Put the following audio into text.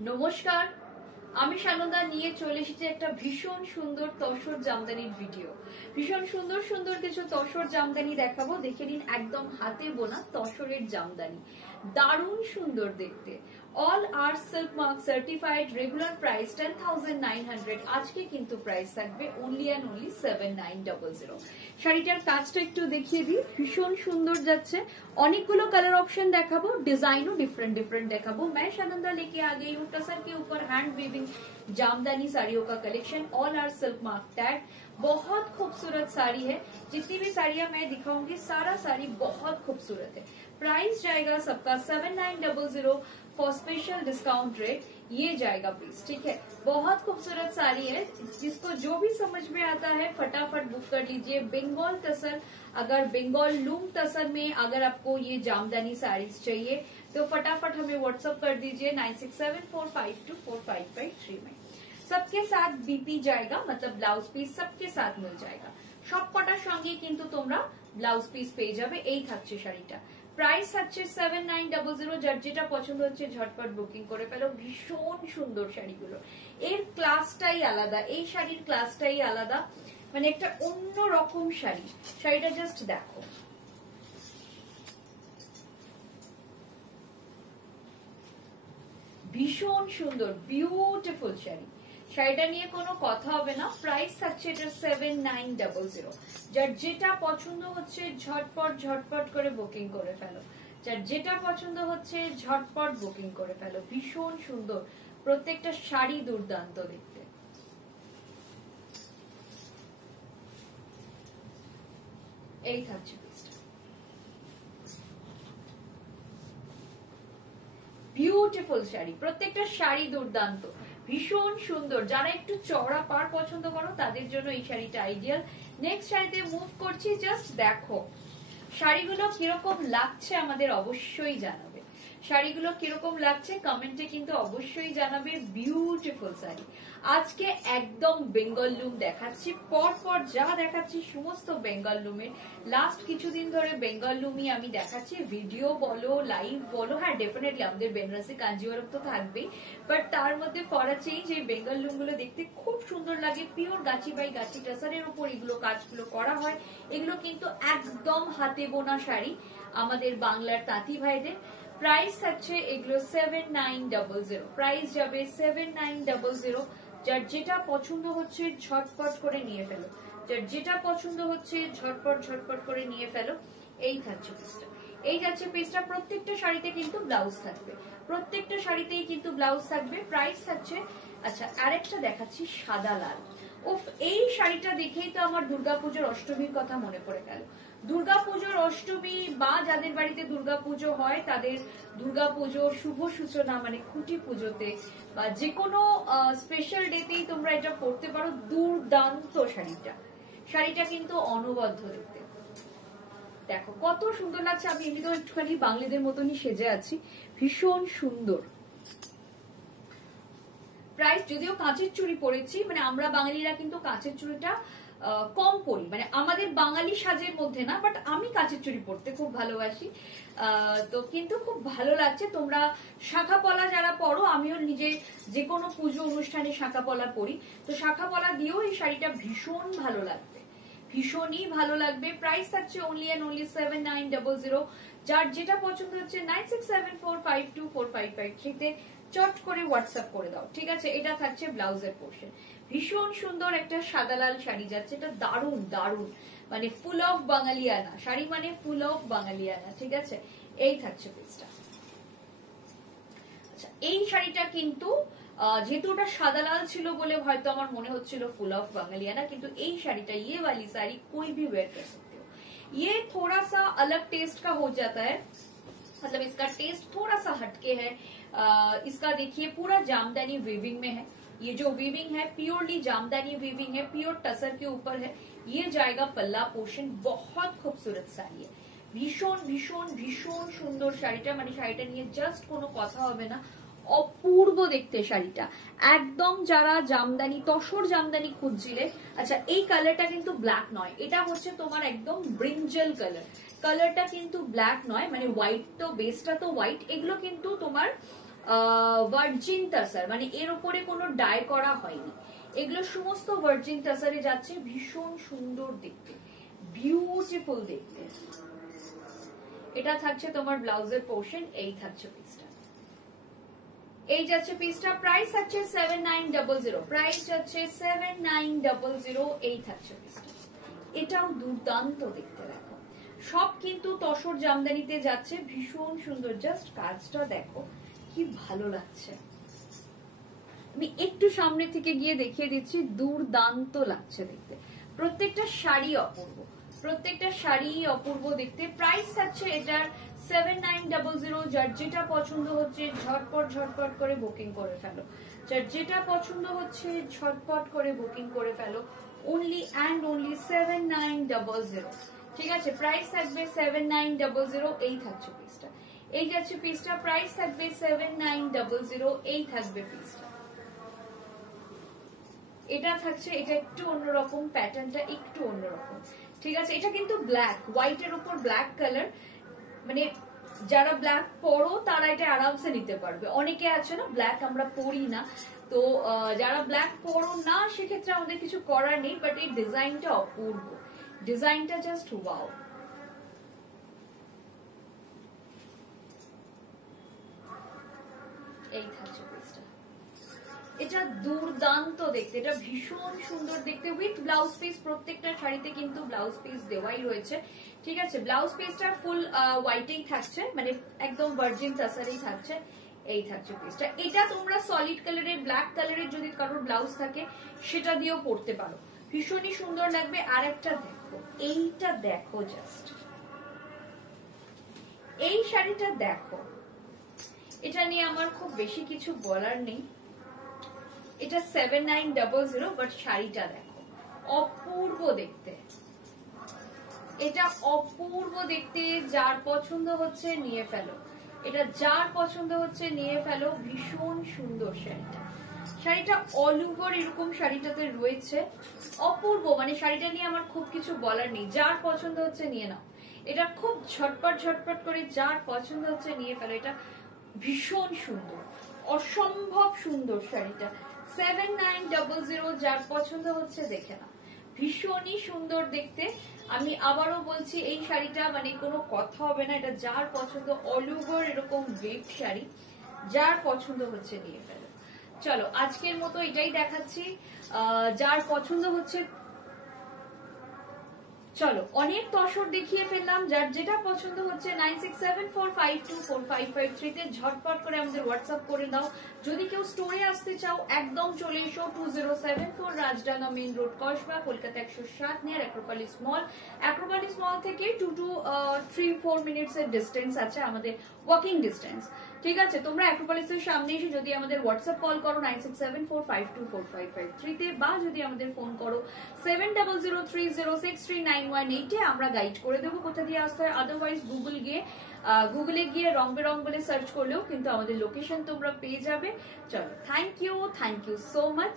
নমস্কার, আমি সানন্দা নিয়ে চলে এসেছি একটা ভীষণ সুন্দর তসর জামদানির ভিডিও। ভীষণ সুন্দর সুন্দর কিছু তসর জামদানি দেখাবো, দেখে নিন। একদম হাতে বোনা তসরের জামদানি, দারুণ সুন্দর দেখতে। All are silk mark certified, regular price 10,900। আজকে কিন্তু প্রাইস থাকবে অনলি অ্যান্ড অনলি 7,900। শাড়িটার কাজটা একটু দেখিয়ে দিই, ভীষণ সুন্দর যাচ্ছে। অনেকগুলো কালার ऑप्शन দেখাবো, डिजाइनों डिफरेंट डिफरेंट देखाबो। मैं सानंदा लेके आ गई हूँ टसर के ऊपर हैंड वीविंग जामदानी साड़ियों का collection, all are silk mark tag. बहुत खूबसूरत साड़ी है, जितनी भी साड़ियां मैं दिखाऊंगी सारा साड़ी बहुत खूबसूरत है। प्राइस जाएगा सबका 7,900 फॉर स्पेशल डिस्काउंट रेट, ये जाएगा प्लीज, ठीक है। बहुत खूबसूरत साड़ी है, जिसको जो भी समझ में आता है फटाफट बुक कर लीजिए। बंगाल तसर, अगर बंगाल लूम तसर में अगर आपको ये जामदानी साड़ीज चाहिए तो फटाफट हमें व्हाट्सएप कर दीजिए 9674524553 में। सबके साथ बीपी जाएगा, मतलब ब्लाउज पीस सबके साथ मिल जाएगा। सब कटार संगे किन्तु तोमरा ब्लाउज पिस पेয়ে যাবে। এই থাকছে শাড়িটা, প্রাইস থাকছে 7,900। যার যেটা পছন্দ হচ্ছে ঝটপট বুকিং করে ফেলো। ভীষণ সুন্দর শাড়িগুলো, এর ক্লাসটাই আলাদা, এই শাড়ির ক্লাসটাই আলাদা, মানে একটা অন্য রকম শাড়ি। শাড়িটা জাস্ট দেখো, ভীষণ সুন্দর বিউটিফুল শাড়ি। শাড়িটা নিয়ে কোনো কথা হবে না। প্রাইস থাকছে এটা 7,900। যার যেটা পছন্দ হচ্ছে ঝটপট ঝটপট করে বুকিং করে ফেলো। যার যেটা পছন্দ হচ্ছে ঝটপট বুকিং করে ফেলো। ভীষণ সুন্দর, প্রত্যেকটা শাড়ি দুর্দান্ত দেখতে। এই থাকছে বিউটিফুল শাড়ি, প্রত্যেকটা শাড়ি দুর্দান্ত, ভীষণ সুন্দর। যারা একটু চওড়া পাড় পছন্দ করো তাদের জন্য এই শাড়িটা আইডিয়াল। নেক্সট শাড়িতে মুভ করছি, জাস্ট দেখো শাড়িগুলো কিরকম লাগছে আমাদের অবশ্যই জানাবে। শাড়িগুলো কিরকম লাগছে কমেন্টে কিন্তু অবশ্যই জানাবে। বিউটিফুল শাড়ি। আজকে একদম বেঙ্গল লুম দেখাচ্ছি, পর পর যা দেখাচ্ছি সমস্ত বেঙ্গল লুমের। লাস্ট কিছুদিন ধরে বেঙ্গল লুমই আমি দেখাচ্ছি, ভিডিও বলো লাইভ বলো। হ্যাঁ ডেফিনেটলি আমাদের বেনারসি কাঞ্জিওয়ারম তো থাকবেই, বাট তার মধ্যে ফর চেঞ্জ এই বেঙ্গল লুম গুলো দেখতে খুব সুন্দর লাগে। পিওর গাছি বাই গাছি টাসারের উপর এগুলো কাজগুলো করা হয়। এগুলো কিন্তু একদম হাতে বোনা শাড়ি আমাদের বাংলার তাঁতি ভাইদের। প্রাইস থাকছে এগুলো 7,900। প্রাইস যাবে 7,900। যার যেটা পছন্দ হচ্ছে ঝটপট করে নিয়ে ফেলো। যার যেটা পছন্দ হচ্ছে ঝটপট ঝটপট করে নিয়ে ফেলো। এই থাকছে পিসটা, এই যাচ্ছে পিসটা। প্রত্যেকটা শাড়িতে কিন্তু ব্লাউজ থাকবে, প্রত্যেকটা শাড়িতেই কিন্তু ব্লাউজ থাকবে। প্রাইস থাকছে, আচ্ছা আরেকটা দেখাচ্ছি সাদা লাল। উফ, এই শাড়িটা দেখেই তো আমার দুর্গাপুজোর অষ্টমীর কথা মনে পড়ে গেল। দুর্গাপুজোর অষ্টমী বা যাদের বাড়িতে দুর্গাপুজো হয় তাদের দুর্গাপুজোর শুভ সূচনা মানে খুঁটি পুজোতে বা যে কোনো স্পেশাল ডেতেই তোমরা এটা পড়তে পারো। দুর্দান্ত শাড়িটা, শাড়িটা কিন্তু অনবদ্য দেখতে। দেখো কত সুন্দর লাগছে। আমি এমনিতেও একটুখানি বাঙালিদের মতনই সেজে আছি, ভীষণ সুন্দর। প্রাইস যদিও কাঁচের চুড়ি পরেছি, মানে আমরা বাঙালিরা কিন্তু কাঁচের চুড়িটা কম পরি, মানে আমাদের বাঙালি সাজের মধ্যে না, বাট আমি কাঁচের চুড়ি পরতে খুব ভালোবাসি। তো কিন্তু খুব ভালো লাগছে। তোমরা শাখা পলা যারা পরো, আমিও নিজে যে কোনো পুজো অনুষ্ঠানে শাখা পলা পরি, তো শাখা পলা দিয়েও এই শাড়িটা ভীষণ ভালো লাগবে, ভীষণই ভালো লাগবে। প্রাইস থাকছে অনলি অ্যান্ড অনলি 7,900। যার যেটা পছন্দ হচ্ছে 9674524553 তে চট করে হোয়াটসঅ্যাপ করে দাও, ঠিক আছে। এটা থাকছে ব্লাউজের পোর্শন। ভীষণ সুন্দর একটা সাদা লাল শাড়ি যাচ্ছে, এটা দারুণ দারুণ, মানে ফুল অফ বাঙালিয়ানা শাড়ি, মানে ফুল অফ বাঙালিয়ানা, ঠিক আছে। এই থাকছে পিসটা। আচ্ছা, এই শাড়িটা কিন্তু যেহেতু ওটা সাদা লাল ছিল বলে হয়তো আমার মনে হচ্ছিল ফুল অফ বাঙালিয়ানা, কিন্তু এই শাড়িটা ये वाली साड़ी कोई भी वेयर कर सकते हो। ये थोड़ा सा अलग टेस्ट का हो जाता है, मतलब इसका टेस्ट थोड़ा सा हटके है। इसका देखिए पूरा जामदानी वीविंग में है। ये जो वीविंग है प्योरली जामदानी वीविंग है, प्योर टसर के ऊपर है। ये जाएगा पल्ला पोर्शन। बहुत खूबसूरत साड़ी है, भीषण भीषण भीषण सुंदर শাড়িটা, মানে শাড়িটা নিয়ে জাস্ট কোনো কথা হবে না। অপূর্ব দেখতে শাড়িটা একদম। যারা জামদানি তসর জামদানি খুঁজছিলে, আচ্ছা এই কালারটা কিন্তু ব্ল্যাক নয়, এটা হচ্ছে তোমার একদম ব্রিঞ্জল কালার। কালারটা কিন্তু ব্ল্যাক নয়, মানে হোয়াইট, তো বেসটা তো হোয়াইট। এগুলো কিন্তু তোমার ভার্জিন টাসার, মানে এর উপরে কোনো ডাই করা হয়নি, এগুলো সমস্ত ভার্জিন টাসারে যাচ্ছে। ভীষণ সুন্দর দেখতে, বিউটিফুল দেখতে। এটা থাকছে তোমার ব্লাউজের পোর্শন, এই থাকছে পিসটা, এই যাচ্ছে পিসটা। প্রাইস থাকছে 7900, প্রাইস যাচ্ছে 7900, এই থাকছে পিসটা। এটাও দুর্দান্ত দেখতে, দেখো সব কিন্তু তসর জামদানিতে যাচ্ছে, ভীষণ সুন্দর। জাস্ট কাজটা দেখো কি ভালো লাগছে, আমি একটু সামনে থেকে গিয়ে দেখিয়ে দিচ্ছি, দুর্দান্ত লাগছে দেখতে। প্রত্যেকটা শাড়ি অপূর্ব, প্রত্যেকটা শাড়ি অপূর্ব দেখতে। প্রাইস থাকছে এটার 7900। যার যেটা পছন্দ হচ্ছে ঝটপট ঝটপট করে বুকিং করে ফেলো, যার যেটা পছন্দ হচ্ছে ঝটপট করে বুকিং করে ফেলো। অনলি অ্যান্ড অনলি 7900, ঠিক আছে। প্রাইস থাকবে 7900, এই থাকছে পিসটা, এই যাচ্ছে পিসটা। প্রাইস থাকবে 7900, এই থাকবে পিসটা। এটা থাকছে, এটা একটু অন্যরকম, প্যাটার্নটা একটু অন্যরকম, ঠিক আছে। এটা কিন্তু ব্ল্যাক, হোয়াইটের উপর ব্ল্যাক কালার, মানে যারা ব্ল্যাক পরো তারা এটা আরামসে নিতে পারবে। অনেকে আছে না ব্ল্যাক আমরা পরি না, তো যারা ব্ল্যাক পরো না সেক্ষেত্রে আমাদের কিছু করার নেই, বাট এই ডিজাইনটা অপূর্ব, ডিজাইনটা জাস্ট ওয়াও। এই থাকছে পিসটা, এটা দুর্দান্ত দেখতে, এটা ভীষণ সুন্দর দেখতে, উইথ ব্লাউজ পিস। প্রত্যেকটা শাড়িতে কিন্তু ব্লাউজ পিস দেওয়াই রয়েছে, ঠিক আছে। ব্লাউজ পিসটা ফুল হোয়াইটেই থাকছে, মানে একদম ভার্জিন টাসারেই থাকছে, এই থাকছে পিসটা। এটা তোমরা সলিড কালারের, ব্ল্যাক কালারের যদি কারোর ব্লাউজ থাকে সেটা দিয়েও পরতে পারো, ভীষণই সুন্দর লাগবে। আর একটা দেখো, এইটা দেখো, জাস্ট এই শাড়িটা দেখো, এটা নিয়ে আমার খুব বেশি কিছু বলার নেই। এটা 7900, বাট শাড়িটা দেখো অপূর্ব দেখতে, এটা অপূর্ব দেখতে। যার পছন্দ হচ্ছে নিয়ে ফেলো, এটা যার পছন্দ হচ্ছে নিয়ে ফেলো। ভীষণ সুন্দর শাড়িটা, শাড়িটা অল ওভার এরকম শাড়িটাতে রয়েছে, অপূর্ব। মানে শাড়িটা নিয়ে আমার খুব কিছু বলার নেই, যার পছন্দ হচ্ছে নিয়ে নাও। এটা খুব ঝটপট ঝটপট করে যার পছন্দ হচ্ছে নিয়ে ফেলো। এটা ভীষণ সুন্দর, অসম্ভব সুন্দর শাড়িটা। 7900, যার পছন্দ হচ্ছে দেখে নাও, ভীষণই সুন্দর দেখতে। আমি আবারও বলছি, এই শাড়িটা মানে কোনো কথা হবে না, এটা যার পছন্দ, অল ওভার এরকম ওয়েভ শাড়ি, যার পছন্দ হচ্ছে নিয়ে ফেলো। চলো আজকের মতো এটাই দেখাচ্ছি, যার পছন্দ হচ্ছে। চলো অনেক তসর দেখিয়ে ফেললাম, যার যেটা পছন্দ হচ্ছে 9674524553 তে ঝটপট করে আমাদের হোয়াটসঅ্যাপ করে দাও। যদি কেউ স্টোরে আসতে চাও একদম চলে এসো, 2074 Rajdanga main road, Kasba, Kolkata 107, near Acropolis মল। অ্যাক্রোপলিস মল থেকে 2 to 3-4 মিনিটস এর ডিস্টেন্স আছে আমাদের, ওয়াকিং ডিস্টেন্স, ঠিক আছে। তোমরা অ্যাক্রোপলিসের সামনে এসে যদি আমাদের হোয়াটসঅ্যাপ কল করো 9674524553 তে, বা যদি আমাদের ফোন করো 7003063918 এ, আমরা গাইড করে দেবো কোথা দিয়ে আসতে হয়। আদারওয়াইজ গুগলে গিয়ে রং বেরং বলে সার্চ করলেও কিন্তু আমাদের লোকেশন তোমরা পেয়ে যাবে। চলো, থ্যাংক ইউ সো মাচ।